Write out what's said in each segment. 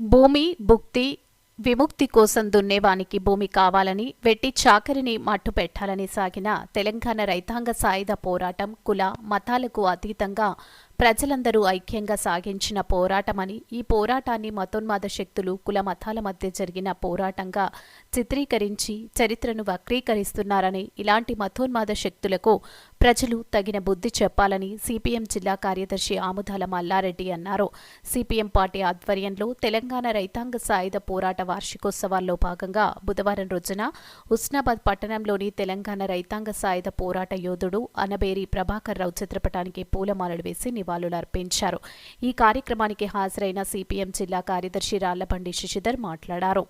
భూమి భుక్తి విముక్తి కోసం దున్నేవానికి భూమి కావాలని వెట్టి చాకరిని మట్టు పెట్టాలని సాగిన తెలంగాణ రైతాంగ సాయుధ పోరాటం కుల మతాలకు అతీతంగా ప్రజలందరూ ఐక్యంగా సాగించిన పోరాటమని ఈ పోరాటాన్ని మతోన్మాద శక్తులు కుల మతాల మధ్య జరిగిన పోరాటంగా చిత్రీకరించి చరిత్రను వక్రీకరిస్తున్నారని ఇలాంటి మతోన్మాద శక్తులకు ప్రజలు తగిన బుద్ధి చెప్పాలని సిపిఎం జిల్లా కార్యదర్శి ఆముదాల మల్లారెడ్డి అన్నారు. సిపిఎం పార్టీ ఆధ్వర్యంలో తెలంగాణ రైతాంగ సాయుధ పోరాట వార్షికోత్సవాల్లో భాగంగా బుధవారం రోజున ఉస్నాబాద్ పట్టణంలోని తెలంగాణ రైతాంగ సాయుధ పోరాట యోధుడు అనబేరి ప్రభాకర్ రావు చిత్రపటానికి పూలమాలలు వేసి నివాళులర్పించారు. ఈ కార్యక్రమానికి హాజరైన సిపిఎం జిల్లా కార్యదర్శి రాళ్ళబండి శశిధర్ మాట్లాడారు.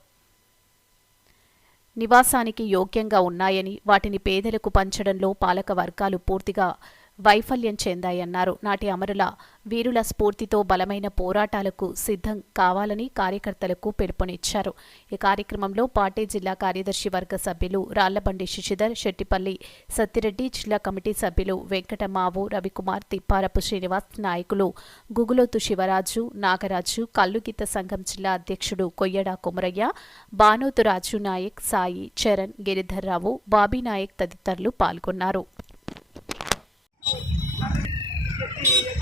నివాసానికి యోగ్యంగా ఉన్నాయని వాటిని పేదలకు పంచడంలో పాలక వర్గాలు పూర్తిగా వైఫల్యం చెందాయన్నారు. నాటి అమరుల వీరుల స్ఫూర్తితో బలమైన పోరాటాలకు సిద్ధం కావాలని కార్యకర్తలకు పిలుపునిచ్చారు. ఈ కార్యక్రమంలో పార్టీ జిల్లా కార్యదర్శి వర్గ సభ్యులు రాళ్ళబండి శశిధర్ శెట్టిపల్లి సత్తిరెడ్డి జిల్లా కమిటీ సభ్యులు వెంకటమావు రవికుమార్ తిప్పారపు శ్రీనివాస్ నాయకులు గుగులోతు శివరాజు నాగరాజు కల్లుగీత సంఘం జిల్లా అధ్యక్షుడు కొయ్యడా కుమరయ్య బానోతు రాజు నాయక్ సాయి చరణ్ గిరిధర్రావు బాబీ నాయక్ తదితరులు పాల్గొన్నారు సిపిఎం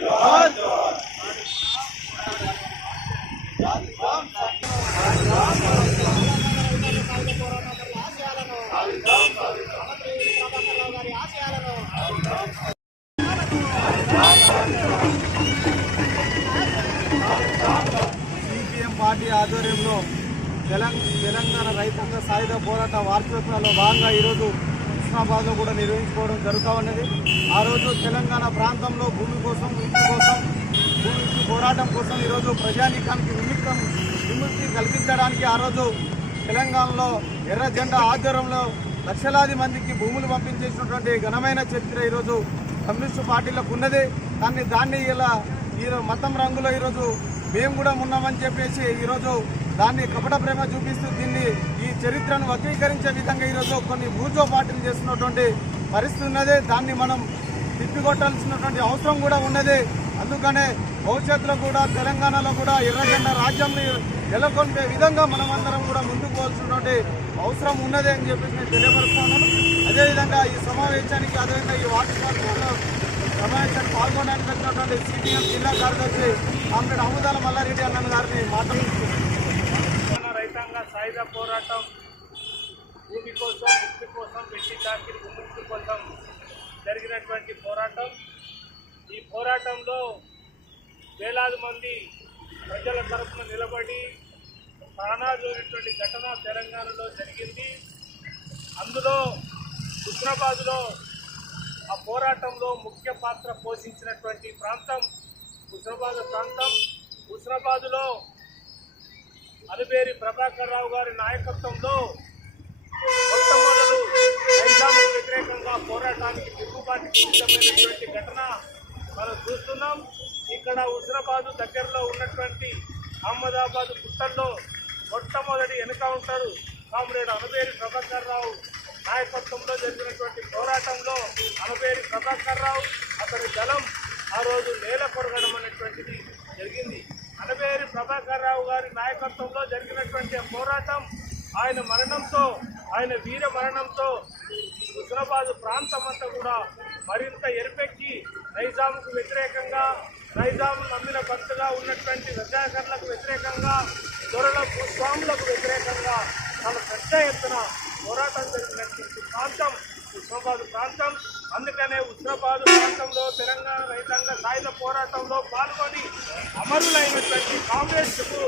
పార్టీ ఆధ్వర్యంలో తెలంగాణ తెలంగాణ రైతాంగ సాయుధ పోరాట వార్షికోత్సవాల్లో భాగంగా ఈరోజు హుస్నాబాద్లో కూడా నిర్వహించుకోవడం జరుగుతూ ఉన్నది. ఆ రోజు తెలంగాణ ప్రాంతంలో భూమి కోసం కోసం ఈరోజు ప్రజానీకానికి విముక్తం విముక్తి కల్పించడానికి ఆ రోజు తెలంగాణలో ఎర్ర జెండా ఆధ్వర్యంలో లక్షలాది మందికి భూములు పంపించేసినటువంటి ఘనమైన చరిత్ర ఈరోజు కమ్యూనిస్టు పార్టీలకు ఉన్నది. కానీ దాన్ని ఇలా ఈ మతం రంగులో ఈరోజు మేము కూడా ఉన్నామని చెప్పేసి ఈరోజు దాన్ని కపట ప్రేమ చూపిస్తూ దీన్ని ఈ చరిత్రను వక్రీకరించే విధంగా ఈరోజు కొన్ని భూజో పార్టీలు చేస్తున్నటువంటి పరిస్థితి ఉన్నది. దాన్ని మనం తిప్పికొట్టాల్సినటువంటి అవసరం కూడా ఉన్నది. అందుకనే భవిష్యత్తులో కూడా తెలంగాణలో కూడా ఎర్రజెండా రాజ్యంని నెలకొల్పే విధంగా మనమందరం కూడా ముందుకు పోవాల్సినటువంటి అవసరం ఉన్నదే అని చెప్పేసి నేను తెలియపరుస్తున్నాను. అదేవిధంగా ఈ సమావేశానికి అదేవిధంగా ఈ వార్షికోత్సవంలో సమావేశానికి పాల్గొనడానికి వచ్చినటువంటి సిపిఎం జిల్లా కార్యదర్శి కామ్రేడ్ అహ్మదాల మల్లారెడ్డి అన్న గారిని మాట్లాడుతున్నాను రైతాంగ సాయుధ పోరాటం భూమి కోసం ముక్తి కోసం వ్యక్తి కోసం జరిగినటువంటి పోరాటం. ఈ పోరాటంలో వేలాది మంది ప్రజల తరఫున నిలబడి ప్రాణాలైనటువంటి ఘటన తెలంగాణలో జరిగింది. అందులో హుస్నాబాద్లో ఆ పోరాటంలో ముఖ్య పాత్ర పోషించినటువంటి ప్రాంతం హుస్నాబాద్ ప్రాంతం. హుస్నాబాద్లో అలిబేరి ప్రభాకర్ రావు గారి నాయకత్వంలో మొట్టమొదలు నైజాంకు వ్యతిరేకంగా పోరాటానికి తిరుగుబాటుకి సిద్ధమైనటువంటి ఘటన మనం చూస్తున్నాం ఇక్కడ హుస్నాబాద్ దగ్గరలో ఉన్నటువంటి అహ్మదాబాద్ గుట్టల్లో మొట్టమొదటి ఎన్కౌంటర్ కామ్రేడ్ అనబేరి ప్రభాకర్ రావు నాయకత్వంలో జరిగినటువంటి పోరాటంలో అనబేరి ప్రభాకర్ రావు అతని దళం ఆ రోజు నేల కొరగడం అనేటువంటిది జరిగింది. అనబేరి ప్రభాకర్ రావు గారి నాయకత్వంలో జరిగినటువంటి పోరాటం ఆయన మరణంతో ఆయన వీర మరణంతో హుస్నాబాద్ ప్రాంతం అంతా కూడా మరింత ఎరిపెక్కి నైజాంకు వ్యతిరేకంగా నైజాం నమ్మిన భక్తుగా ఉన్నటువంటి రజాకర్లకు వ్యతిరేకంగా దొరల భూస్వాములకు వ్యతిరేకంగా చాలా పెద్ద ఎత్తున పోరాటం జరిగినటువంటి ప్రాంతం హుస్నాబాద్ ప్రాంతం. అందుకనే హుస్నాబాద్ ప్రాంతంలో తెలంగాణ రైతాంగ సాయుధ పోరాటంలో పాల్గొని అమరులైనటువంటి కాంగ్రెస్కు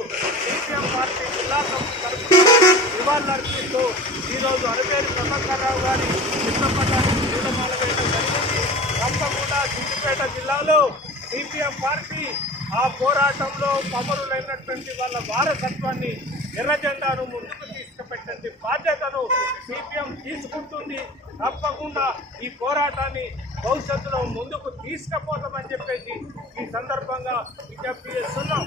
సిపిఎం పార్టీ జిల్లా కమిటీ తరఫున నివాళులర్పిస్తూ ఈరోజు అరవేరు ప్రభాకర్రావు గారి చిత్రపటానికి పూలమాల వేయడం జరిగింది సిద్దిపేట జిల్లాలో సిపిఎం పార్టీ ఆ పోరాటంలో పమరులైనటువంటి వాళ్ళ వారసత్వాన్ని ఎర్ర ముందుకు తీసుకుపెట్టే బాధ్యతను సిపిఎం తీసుకుంటుంది. తప్పకుండా ఈ పోరాటాన్ని భవిష్యత్తులో ముందుకు తీసుకుపోతామని చెప్పేసి ఈ సందర్భంగా విజ్ఞప్తి చేస్తున్నాం.